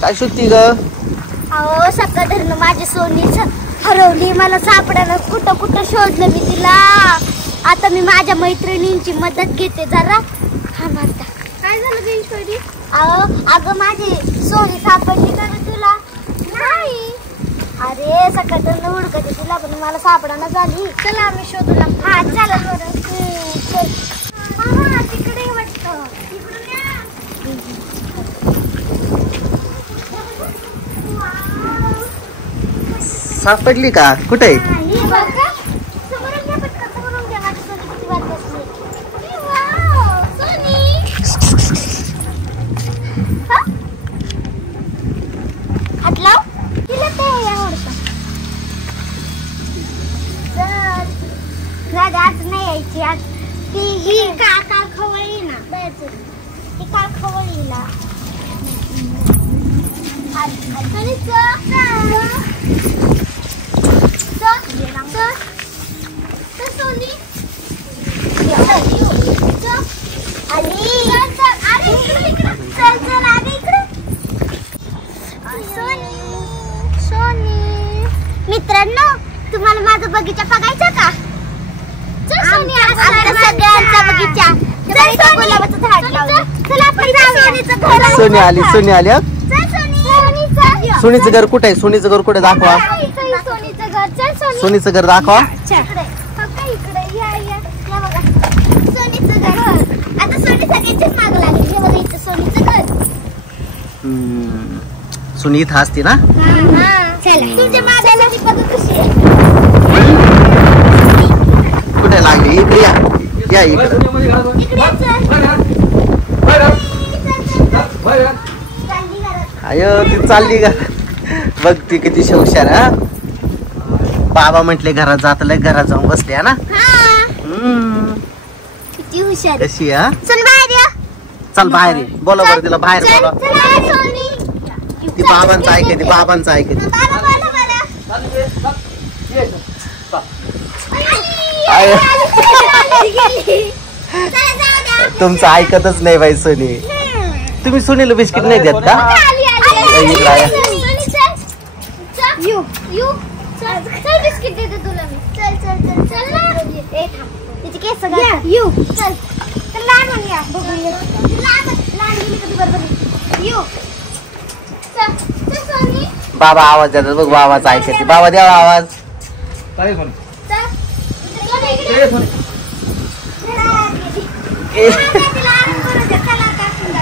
काय शोधती ग? अहो सकाळ धरण माझी सोनीच हरवली, मला सापडायला कुठं कुठं शोधलं मी तिला. आता मी माझ्या मैत्रिणींची मदत घेते जरा. हा म्हणता काय झालं ग ईश्वरी? अगं माझी सोनी सापडली का ग तुला? नाही. अरे सकाळ धरण हुडकते तिला पण मला सापडायला झाली. चला आम्ही शोधूला. हा चला बरं. चल. हा तिकडे वाटतं. तिकडून या. सापडली का? कुठे? आज नाही यायची. आज ती काल खवळी ना, ती काल खवळीला. मित्रांनो तुम्हाला माझा बगीचा बघायचा का? सगळ्यांचा बगीचा. गुलाबाचं झाड लावलं. सोनी आली. सोनी आली. सोनीचं घर कुठे आहे? सोनीचं घर कुठे? दाखवा. सोनीचं घर दाखवा. आता सोनी सगळ्यांच्याच मागं लागली. हे बघा इथं सोनीचं घर. सोनी इथं असते ना? तुमच्या मागायला बघा कशी आहे. कुठे लागली? इकडे या. या इकडे. अयो ती चालली का? बघ ती किती हुशार. हा बाबा म्हटले घरात जात, घरात जाऊन बसले हा ना. किती हुशार कशी? हा चल बाहेर या. चल बाहेर. बोला बरं तिला बाहेर बोला. ती बाबांचं ऐकते. बाबांचं ऐकते. तुमचं ऐकतच नाही बाई सोनी. तुम्ही सोनीला बिस्किट नाही देत का? बिस्किट देते तुला मी. चल चल चल चल ना. तिचे केस यू चल चल लहान म्हणूया बघूया. लहान गेली कधी बरोबर यू. चल चल सोनी. बाबा आवाज देतात बघ. बाबाचा ऐकते. बाबा द्या आवाज. काय बोल?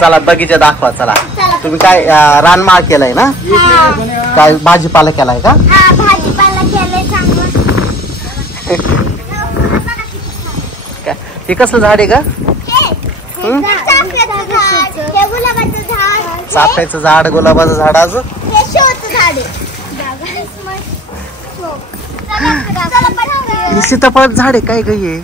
चला बगीचा दाखवा. चला तुम्ही काय रानमाळ केलाय ना? काय भाजीपाला केलाय का? भाजीपाला केलाय चांगला. हे कसलं झाड आहे का? चाफ्याचं झाड, गुलाबाचं झाड, अजून सीताफळाचं झाड आहे काय ग? हे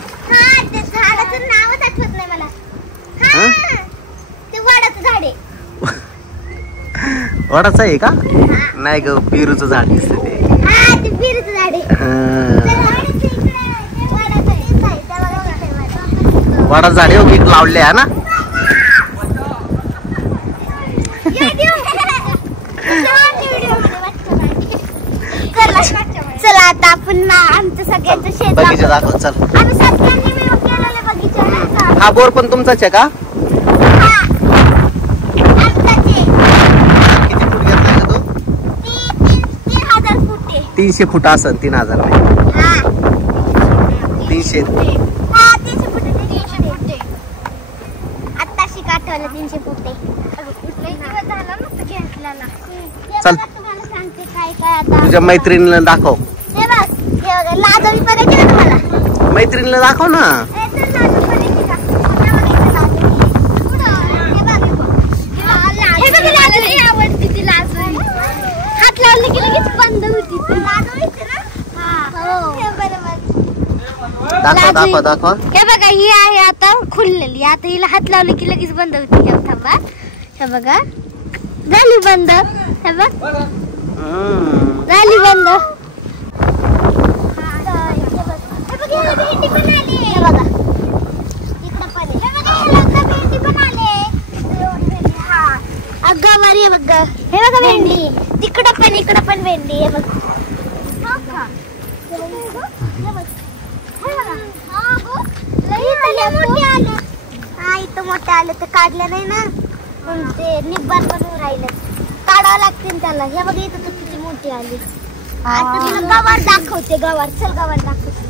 वडाचं आहे का? नाही ग पेरूचं झाड दिसत ते. वडाचं झाड लावले आहे ना? चला आता आपण आमचं सगळ्यांचं शेत बगीचा दाखव. चल. आम्ही सगळ्यांनी मिळून केलेले बगीचा. हा बोर पण तुमचाच आहे का? किती फूट घेतलाय का तू? 3000 फूट आहे. 300 फूट असेल. 3000 नाही. 300. 300 फूट आहे. आत्ताशी काठवलं 300 फूट आहे. चल तुम्हाला सांगते काय काय आता. तुझ्या मैत्रिणीला दाखव. हे बघ हे बघा लाजवी बघायची का तुम्हाला? मैत्रिणीला दाखव ना. आवडती ती लाजवी. हात लावले की लगेच बंद होती. दाखव दाखव दाखव. हे बघा ही आहे आता खुललेली. आता हिला हात लावले की लगेच बंद होती. हे थांबा. हे बघा झाली बंद. हे बघ झाली बंद. भेंडी पण आली. हे बघा इकडे पण भेंडी पण आले. गवार आहे बघ, हे बघा भेंडी, इकडं पण भेंडी आहे बघ. इथं मोठे आले ते काढले नाही ना, पण ते निब्बाण बनवून राहिले, काढावं लागतील त्याला. हे बघा इथं तर किती मोठी आली. आता तिला गवार दाखवते, गवार. चल गवार दाखवते.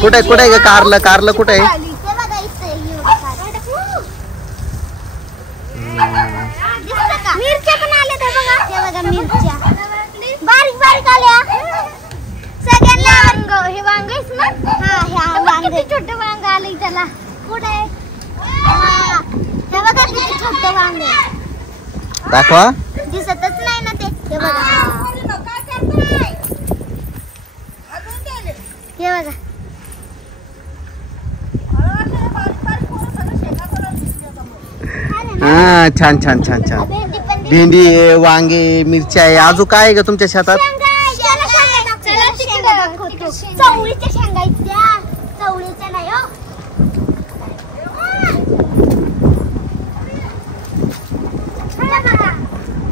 कुठे कुठे आहे कारलं? कारलं कुठे आहे? मिरच्या पण आल्या बघा. हे बघा मिरच्या बारीक बारीक आल्या सगळ्यांना. वांग, हे वांग आहेस ना? हा, हे वांग, छोटे वांग आले त्याला. कुठे? हे बघा किती छोटे वांग. दाखवा. दिसतच नाही ना ते. हे बघा, हे बघा. हा, छान छान छान छान. भेंडी आहे, वांगे, मिरच्या आहे. अजून काय आहे का तुमच्या शेतात? चवळीच्या शेंगा इतक्या. चवळीच्या नाही हो.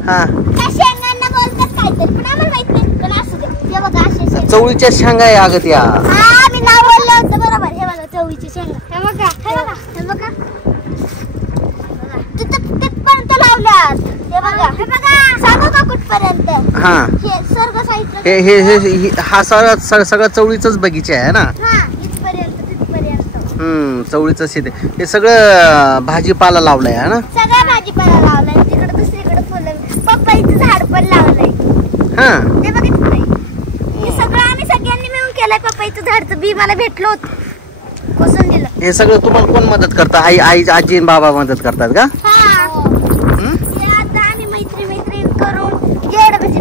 हा, त्या शेंगांना बोलतात काहीतरी, पण आम्हाला माहित नाही. पण असू दे. हे बघा असे शेंगा. चवळीच्या शेंगा आहे अगं त्या. हा, मी नाव बोललं होतं बरोबर. हे बघा चवळीची शेंगा. हे बघा, हे बघा, हे बघा. तिथपर्यंत लावल्यात. हे बघा, हे बघा. सांगू का कुठपर्यंत? हा, हे सर्व साईडला. हे हा सगळा चवळीचाच बगीचा आहे ना? हा, इथपर्यंत, तिथपर्यंत. चवळीचं शेत आहे. हे सगळं भाजीपाला लावलाय है ना? सगळा भाजीपाला लावलाय. तिकडे दुसरीकडे फुलं, पपईचं झाड पण लावलंय. हा, ते बघितलं नाही. हे सगळं आम्ही सगळ्यांनी मिळून केलंय. पपईचं झाडचं बी मला भेटलं होतं, कोसून दिलं. हे सगळं तुम्हाला कोण मदत करतं? आई, आजी आणि बाबा मदत करतात का? हे आता आम्ही मैत्री करून जेवढं म्हणजे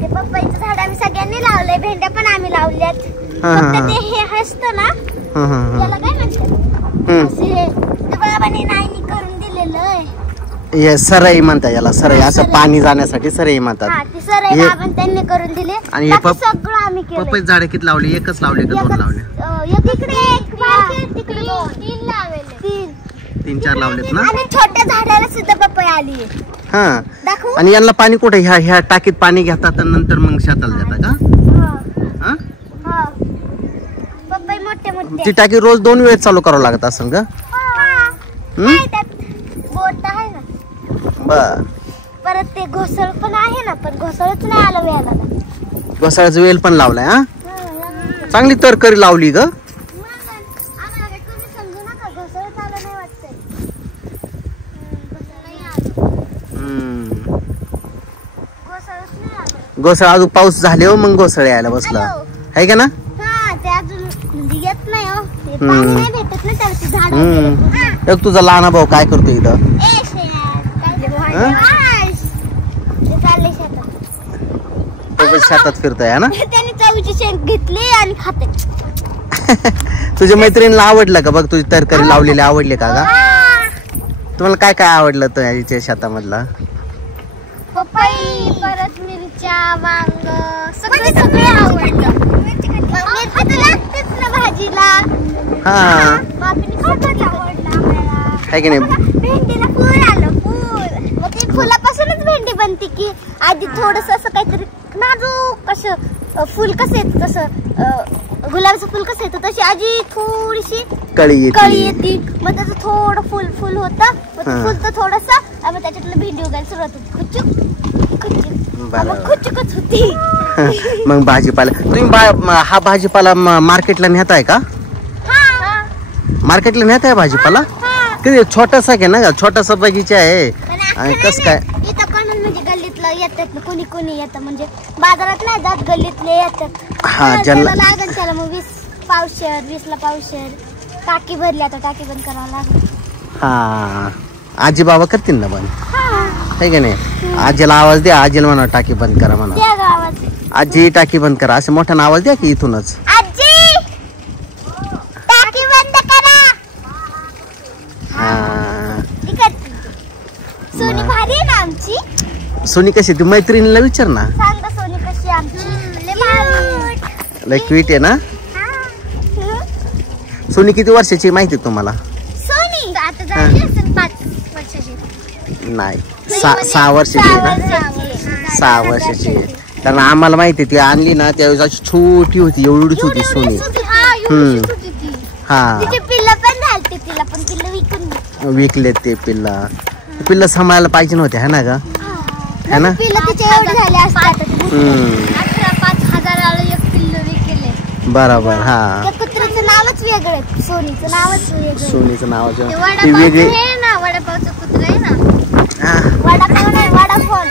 ते पपईचं झाड आम्ही सगळ्यांनी लावलंय. भेंड्या पण आम्ही लावल्यात. फक्त ते हे असतं ना, त्याला काय म्हणतात, असे ते बाबांनी नाईनी करून दिलेलं आहे. हे सरई म्हणतात याला. सरई, असं पाणी जाण्यासाठी सरई म्हणतात. हा, ती सरई बाबांनी त्यांनी करून दिले. आणि सगळं आम्ही केलं. पपई झाडे किती लावली? एकच लावली का दोन लावले? तिकडे एक, तिकडे तीन लावले. तीन चार लावलेत ना? आणि छोट्या झाडाला सुद्धा पपई आली. हा, दाखवू? आणि यांना पाणी कुठे? ह्या टाकीत पाणी घेतात आणि नंतर मग शेताला देतात का? हा, पपई मोठे मोठे. ती टाकी रोज 2 वेळेस चालू करावं लागत असेल का? बोट आहे ना. बर. परत ते घोसळ पण आहे ना, पण घोसळच नाही आलं वेळाला. घोसाळ्याचा वेल पण लावलाय. हा, चांगली तरकारी लावली ग. आम्हाला तुम्ही समजू नका, घोसळच आलं नाही वाटतंय. घोसळच नाही आलं. घोसाळ अजून पाऊस झाले हो, मग घोसाळ यायला बसला आहे का ना? हा, ते अजून म्हणजे येत नाही हो. ते पाणी नाही भेटत ना त्याला, ते झाड. एक तुझा लहान भाऊ काय करतो इथं? शेतात फिरतोय ना? त्याने चवळीची शेंग घेतली आणि खाते. तुझ्या मैत्रिणीला आवडलं का? बघ, तुझी तरकारी लावलेली आवडली का गा? तुम्हाला काय काय आवडलं तुझ्या शेतामधलं? पपई, परत मिरच्या, वांग, सगळे आवडलं. मिरची तर लागतेच ना भाजीला. हा, बापीने खूपच आवडलं आम्हाला. आहे की नाही? भेंडीला फूल आलं, फूल. मग ते फुलापासूनच भेंडी बनते की आधी थोडस असं काहीतरी नाजूक कसं फुल कसं येतं, तसं गुलाबाचं फुल कसं येतं तशी आजी थोडीशी कळी येते. मग त्याचं थोडं फुल होतं. मग ते फुलतं थोडस, मग त्याच्यातलं भेंडी उगायला सुरुवात होती. खुचकच होती. मग भाजीपाला तुम्ही हा भाजीपाला मार्केटला नेताय का? मार्केटला नेताय भाजीपाला? किती छोटासा आहे ना, छोटासा बगीचा आहे. आणि कसं काय इथं पण म्हणजे गल्लीतलं येतात ना, कोणी येतं म्हणजे बाजारात नाही जात, गल्लीतले येतात. हा, ज्यांना लागेल त्याला मग पावशेर 20ला पावशेर. टाकी भरली आता टाकी बंद करावं लागेल. हा आजी बाबा करतील ना बंद, हा आहे का नाही? आजीला आवाज द्या, आजीला म्हणा टाकी बंद करा म्हणा. त्या गावात आजी टाकी बंद करा असं मोठ्यानं आवाज द्या की इथूनच. आजी टाकी बंद करा. हा ती करते. सोनी भारी आहे ना आमची. सोनी कशी ती मैत्रिणीला विचार ना. सांग ना सोनी कशी आहे आमची. लय भारी. लय क्वीट आहे ना. सोनी किती वर्षाची माहिती आहे तुम्हाला? सोनी आता झाली असेल 5 वर्षाची. नाही 6 वर्षाची आहे ना. 6 वर्षाची. कारण आम्हाला माहिती ती आणली ना त्यावेळेस अशी छोटी होती, एवढीच होती सोनी. हा तिचे पिल्ल पण झालते, तिला पण पिल्ल विकून विकले ते पिल्ला सांभाळायला पाहिजे नव्हते है ना ग, है ना. पिल्ल तिचे एवढे झाले असतात. 5,000 एक पिल्ल विकले. बरोबर. हा त्या कुत्र्याचं नावच वेगळं, सोनीचं नावच वेगळं. सोनीचं नाव ते ती वेगळी. वडापावचं आहे ना, वडापावचं कुत्र आहे ना. वडापाव नाही, वडाफोन.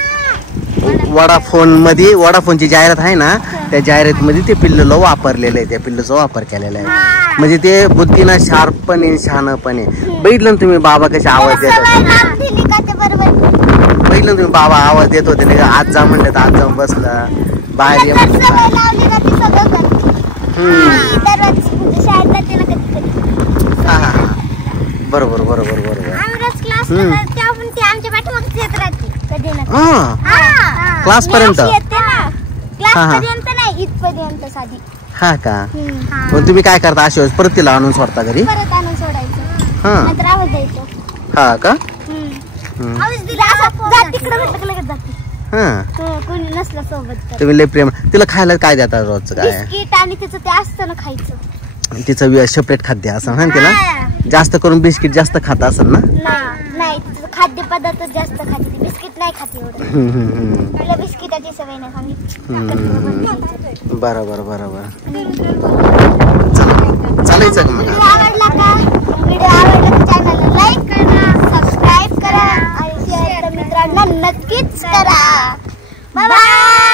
वडाफोन मध्ये वडाफोनची जाहिरात आहे ना, त्या जाहिरात मध्ये ते पिल्लूला वापरलेलं आहे, त्या पिल्लूचा वापर केलेला आहे. म्हणजे ते बुद्धीना शार्पणे शहाणपणे. बघितलं ना तुम्ही बाबा कसे आवाज देत होते. बघितलं तुम्ही बाबा आवाज देत होते ना, आज जा म्हणलं तर आज जाऊन बसलं बाहेर ये म्हणलं. हा हा हा बरोबर बरोबर बरोबर. क्लास पर्यंत नाही इथपर्यंत साधी. हा का. पण तुम्ही काय करता अशा वेळेस परत तिला आणून सोडता घरी? परत आणून सोडायचं. हा नंतर आवाज द्यायचं. हा का. आवाज दिला असं जा तिकडे म्हटलं की लगेच जाते. हा कोणी नसलं सोबत तर. तुम्ही लय प्रेम. तिला खायला काय देता रोजचं काय? बिस्किट आणि तिचं ते असतं ना खायचं. तिचं सेपरेट खाद्य असं ना तिला. जास्त करून बिस्किट जास्त खाता असेल ना. नाही तिचं खाद्य पदार्थ जास्त खाते, बिस्किट नाही खाते एवढं. मला बिस्किटाची सवय नाही सांगितली. बरोबर बरोबर. चालायचं का मग? व्हिडिओ आवडला का? व्हिडिओ आवडला तर चॅनलला लाईक करा, सबस्क्राईब करा आणि शेअर मित्रांना नक्कीच करा. Bye bye.